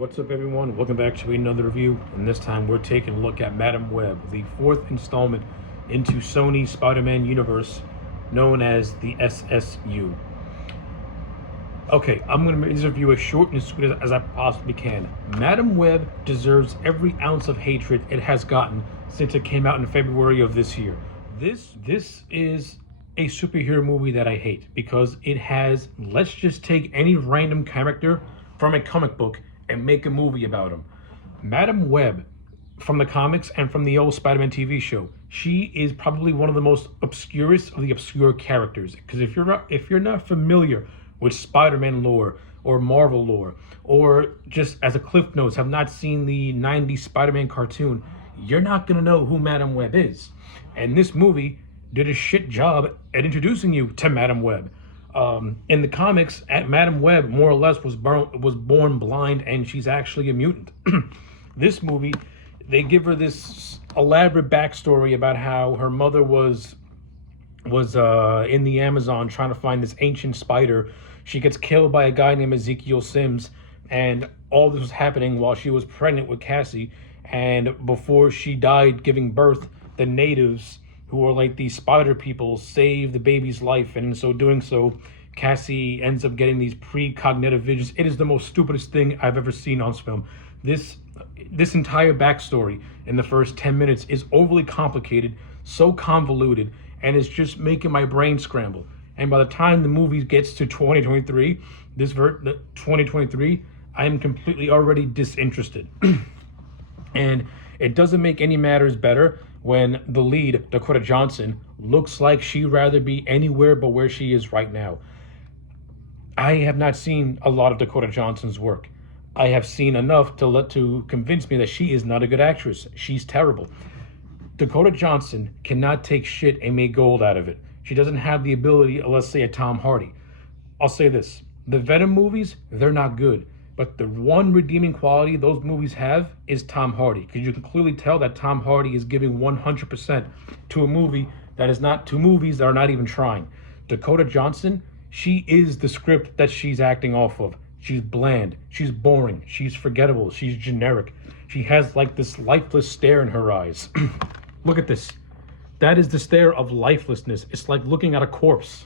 What's up, everyone? Welcome back to another review, and this time we're taking a look at Madam Web, the fourth installment into Sony's Spider-Man universe, known as the SSU. Okay, I'm going to make this review as short and sweet as I possibly can. Madam Web deserves every ounce of hatred it has gotten since it came out in February of this year. This is a superhero movie that I hate because it has, let's just take any random character from a comic book and make a movie about him. Madam Web, from the comics and from the old Spider-Man TV show, she is probably one of the most obscurest of the obscure characters. Because if you're not familiar with Spider-Man lore or Marvel lore, or just as a cliff notes have not seen the '90s Spider-Man cartoon, you're not gonna know who Madam Web is. And this movie did a shit job at introducing you to Madam Web. In the comics, Madam Web more or less was born blind, and she's actually a mutant. This movie, they give her this elaborate backstory about how her mother was in the Amazon trying to find this ancient spider. She gets killed by a guy named Ezekiel Sims, and all this was happening while she was pregnant with Cassie. And before she died giving birth, the natives, who are like these spider people, save the baby's life, and in so doing so, Cassie ends up getting these precognitive visions. It is the most stupidest thing I've ever seen on film. This entire backstory in the first 10 minutes is overly complicated, so convoluted, and it's just making my brain scramble. And by the time the movie gets to 2023, 2023, I am completely already disinterested. And it doesn't make any matters better when the lead, Dakota Johnson, looks like she'd rather be anywhere but where she is right now. I have not seen a lot of Dakota Johnson's work. I have seen enough to convince me that she is not a good actress. She's terrible. Dakota Johnson cannot take shit and make gold out of it. She doesn't have the ability, let's say, a Tom Hardy. I'll say this. The Venom movies, they're not good. But the one redeeming quality those movies have is Tom Hardy. Because you can clearly tell that Tom Hardy is giving 100% to movies that are not even trying. Dakota Johnson, she is the script that she's acting off of. She's bland. She's boring. She's forgettable. She's generic. She has like this lifeless stare in her eyes. Look at this. That is the stare of lifelessness. It's like looking at a corpse.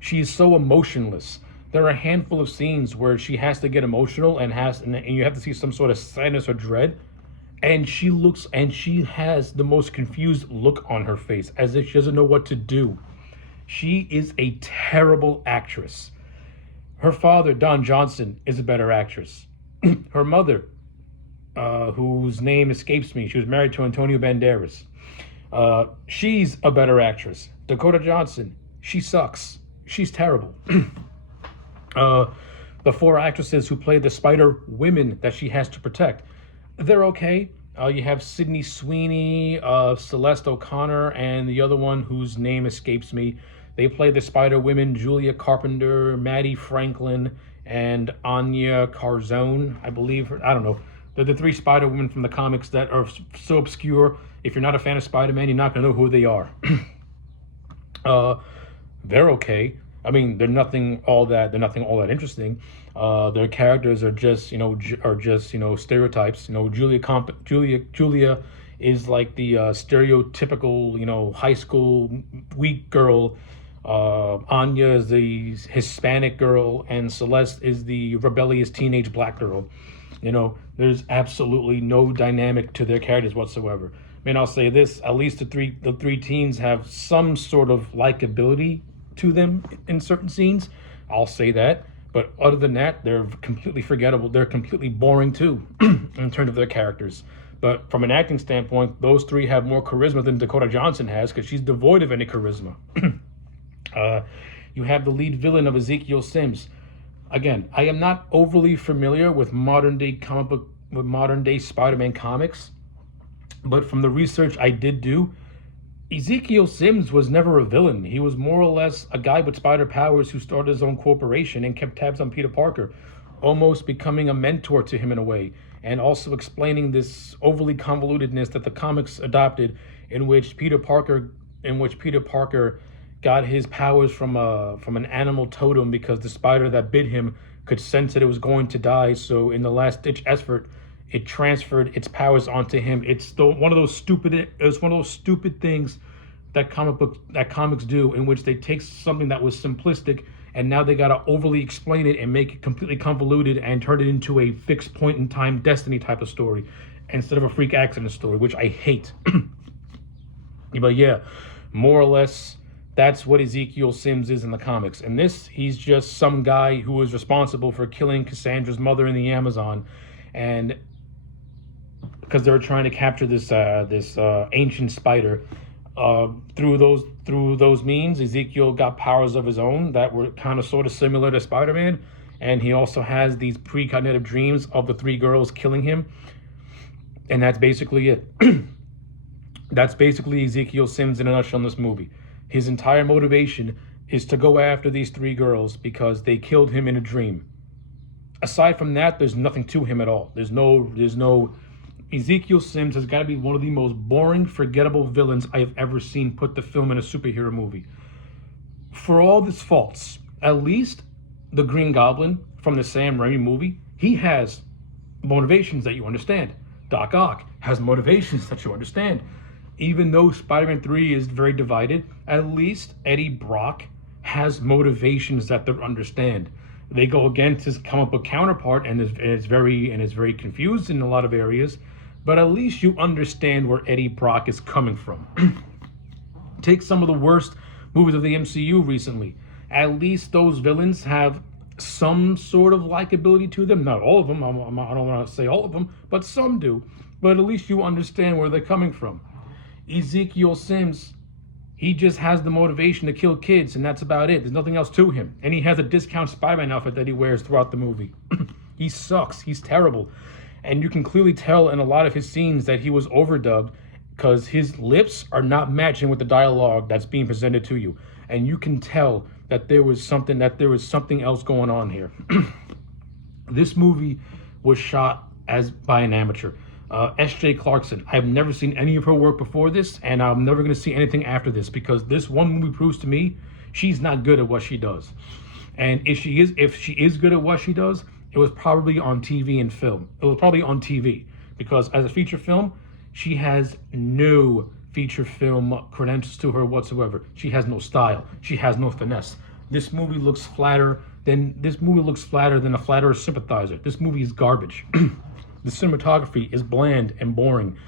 She is so emotionless. There are a handful of scenes where she has to get emotional and you have to see some sort of sadness or dread. And she has the most confused look on her face, as if she doesn't know what to do. She is a terrible actress. Her father, Don Johnson, is a better actress. Her mother, whose name escapes me, she was married to Antonio Banderas. She's a better actress. Dakota Johnson, she sucks. She's terrible. The four actresses who play the Spider Women that she has to protect, they're okay. You have Sydney Sweeney, Celeste O'Connor, and the other one whose name escapes me. They play the Spider Women: Julia Carpenter, Maddie Franklin, and Anya Carzone, I believe. I don't know. They're the three Spider Women from the comics that are so obscure. If you're not a fan of Spider-Man, you're not gonna know who they are. They're okay. I mean, they're nothing all that interesting. Their characters are just stereotypes. Julia is like the stereotypical, high school weak girl. Anya is the Hispanic girl, and Celeste is the rebellious teenage black girl. There's absolutely no dynamic to their characters whatsoever. I mean, I'll say this: at least the three teens have some sort of likability to them in certain scenes. I'll say that. But other than that, they're completely forgettable. They're completely boring too in terms of their characters. But from an acting standpoint, those three have more charisma than Dakota Johnson has, because she's devoid of any charisma. You have the lead villain of Ezekiel Sims. Again, I am not overly familiar with modern day Spider-Man comics, but from the research I did do, Ezekiel Sims was never a villain. He was more or less a guy with spider powers who started his own corporation and kept tabs on Peter Parker, almost becoming a mentor to him in a way, and also explaining this overly convolutedness that the comics adopted, in which Peter Parker got his powers from an animal totem because the spider that bit him could sense that it was going to die. So in the last ditch effort, it transferred its powers onto him. One of those stupid. It's one of those stupid things that comics do, in which they take something that was simplistic and now they gotta overly explain it and make it completely convoluted and turn it into a fixed point in time destiny type of story instead of a freak accident story, which I hate. But yeah, more or less, that's what Ezekiel Sims is in the comics. In this, he's just some guy who was responsible for killing Cassandra's mother in the Amazon, and because they were trying to capture this ancient spider. Through those means, Ezekiel got powers of his own that were kind of sort of similar to Spider-Man, and he also has these precognitive dreams of the three girls killing him, and that's basically it. That's basically Ezekiel Sims in a nutshell in this movie. His entire motivation is to go after these three girls because they killed him in a dream. Aside from that, there's nothing to him at all. There's no. Ezekiel Sims has got to be one of the most boring, forgettable villains I have ever seen put to film in a superhero movie. For all his faults, at least the Green Goblin from the Sam Raimi movie, he has motivations that you understand. Doc Ock has motivations that you understand. Even though Spider-Man 3 is very divided, at least Eddie Brock has motivations that they understand. They go against his comic book counterpart and is very confused in a lot of areas, but at least you understand where Eddie Brock is coming from. Take some of the worst movies of the MCU recently. At least those villains have some sort of likability to them. Not all of them. I don't want to say all of them, but some do. But at least you understand where they're coming from. Ezekiel Sims, he just has the motivation to kill kids, and that's about it. There's nothing else to him. And he has a discount Spider-Man outfit that he wears throughout the movie. He sucks. He's terrible. And you can clearly tell in a lot of his scenes that he was overdubbed because his lips are not matching with the dialogue that's being presented to you. And you can tell that there was something else going on here. This movie was shot by an amateur. S.J. Clarkson. I've never seen any of her work before this, and I'm never going to see anything after this, because this one movie proves to me she's not good at what she does. And if she is good at what she does, it was probably on TV and film. It was probably on TV, because as a feature film, she has no feature film credentials to her whatsoever. She has no style. She has no finesse. This movie looks flatter than a flatterer sympathizer. This movie is garbage. The cinematography is bland and boring.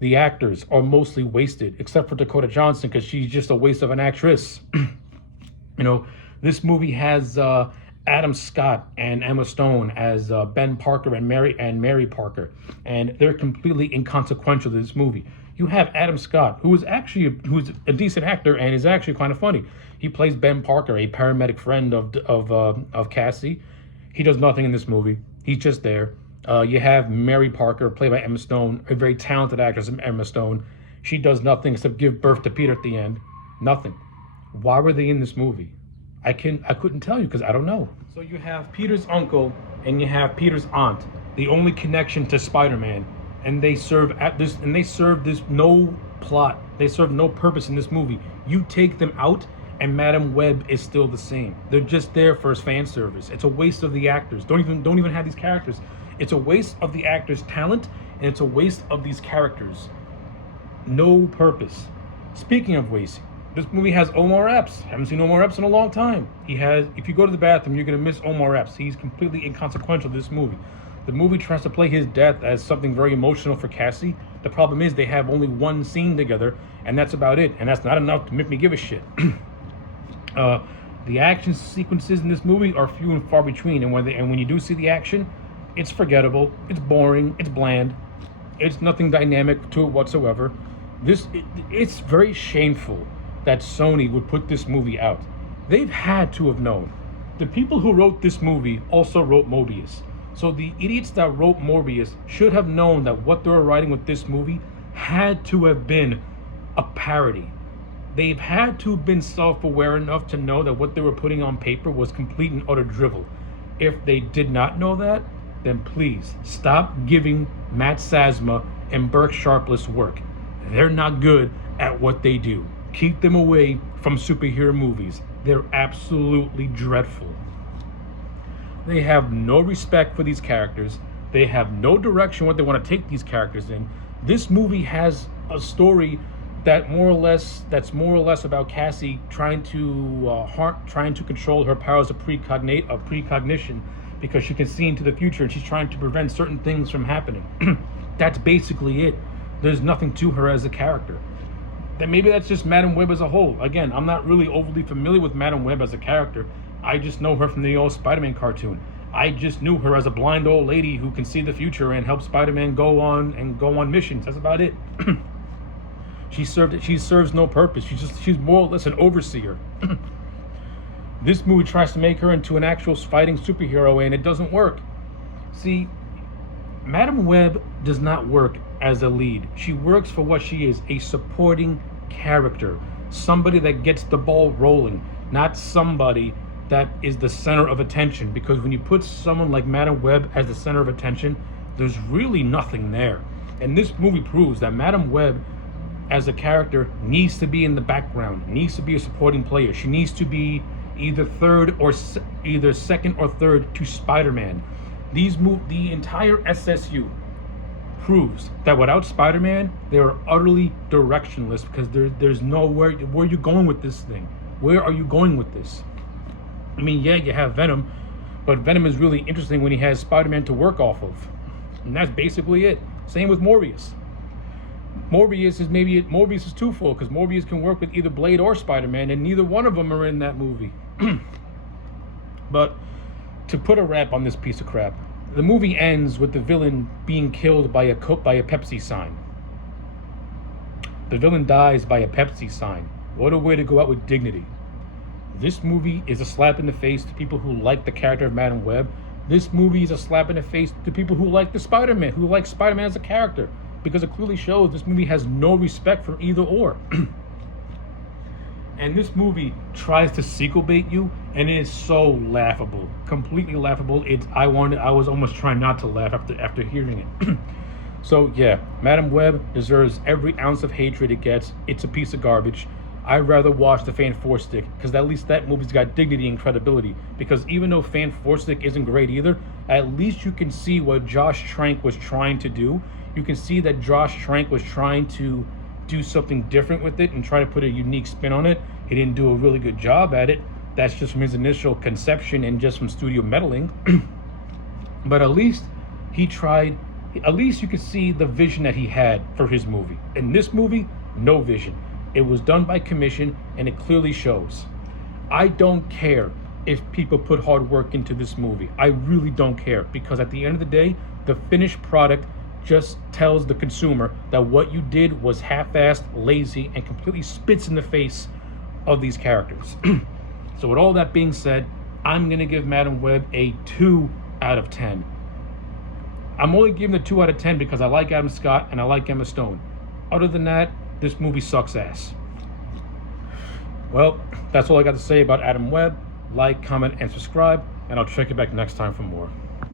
The actors are mostly wasted, except for Dakota Johnson, because she's just a waste of an actress. This movie has Adam Scott and Emma Stone as Ben Parker and Mary Parker, and they're completely inconsequential to this movie. You have Adam Scott, who's a decent actor and is actually kind of funny. He plays Ben Parker, a paramedic friend of Cassie. He does nothing in this movie. He's just there. You have Mary Parker, played by Emma Stone, a very talented actress, Emma Stone. She does nothing except give birth to Peter at the end. Nothing. Why were they in this movie? I couldn't tell you because I don't know. So you have Peter's uncle and you have Peter's aunt, the only connection to Spider-Man, and they serve this no plot. They serve no purpose in this movie. You take them out, and Madam Web is still the same. They're just there for fan service. It's a waste of the actors. Don't even have these characters. It's a waste of the actors' talent, and it's a waste of these characters. No purpose. Speaking of waste, this movie has Omar Epps. Haven't seen Omar Epps in a long time. If you go to the bathroom, you're gonna miss Omar Epps. He's completely inconsequential to this movie. The movie tries to play his death as something very emotional for Cassie. The problem is they have only one scene together, and that's about it. And that's not enough to make me give a shit. The action sequences in this movie are few and far between, and when you do see the action, it's forgettable, it's boring, it's bland, it's nothing dynamic to it whatsoever. It's very shameful that Sony would put this movie out. They've had to have known. The people who wrote this movie also wrote Mobius. So the idiots that wrote Morbius should have known that what they were writing with this movie had to have been a parody. They've had to have been self-aware enough to know that what they were putting on paper was complete and utter drivel. If they did not know that, then please stop giving Matt Sazma and Burke Sharpless work. They're not good at what they do. Keep them away from superhero movies. They're absolutely dreadful. They have no respect for these characters. They have no direction what they want to take these characters in. This movie has a story that's more or less about Cassie trying to control her powers of precognition, because she can see into the future and she's trying to prevent certain things from happening. That's basically it. There's nothing to her as a character. Then maybe that's just Madam Web as a whole. Again, I'm not really overly familiar with Madam Web as a character. I just know her from the old Spider-Man cartoon. I just knew her as a blind old lady who can see the future and help Spider-Man go on missions. That's about it. She serves no purpose. She's more or less an overseer. This movie tries to make her into an actual fighting superhero, and it doesn't work. See, Madam Web does not work as a lead. She works for what she is, a supporting character. Somebody that gets the ball rolling, not somebody that is the center of attention. Because when you put someone like Madam Web as the center of attention, there's really nothing there. And this movie proves that Madam Web as a character needs to be in the background, needs to be a supporting player. She needs to be either second or third to Spider-Man. The entire SSU proves that without Spider-Man, they are utterly directionless, because there's nowhere. Where are you going with this thing? Where are you going with this? I mean, yeah, you have Venom, but Venom is really interesting when he has Spider-Man to work off of, and that's basically it. Same with Morbius. Morbius is twofold, because Morbius can work with either Blade or Spider-Man, and neither one of them are in that movie. But to put a wrap on this piece of crap, the movie ends with the villain being killed by a Pepsi sign. The villain dies by a Pepsi sign. What a way to go out with dignity. This movie is a slap in the face to people who like the character of Madam Web. This movie is a slap in the face to people who like who like Spider-Man as a character, because it clearly shows this movie has no respect for either or. And this movie tries to sequel bait you, and it is so laughable, completely laughable. I was almost trying not to laugh after hearing it. So yeah, Madam Web deserves every ounce of hatred it gets. It's a piece of garbage. I'd rather watch the Fan4Stick, because at least that movie's got dignity and credibility. Because even though Fan4Stick isn't great either, at least you can see what Josh Trank was trying to do. You can see that Josh Trank was trying to do something different with it and try to put a unique spin on it. He didn't do a really good job at it. That's just from his initial conception and just from studio meddling. But at least he tried. At least you could see the vision that he had for his movie. In this movie, no vision. It was done by commission, and it clearly shows. I don't care if people put hard work into this movie. I really don't care, because at the end of the day, the finished product just tells the consumer that what you did was half-assed, lazy, and completely spits in the face of these characters. So with all that being said, I'm going to give Madam Web a 2 out of 10. I'm only giving it 2 out of 10 because I like Adam Scott and I like Emma Stone. Other than that, this movie sucks ass. Well, that's all I got to say about Madam Web. Like, comment, and subscribe, and I'll check you back next time for more.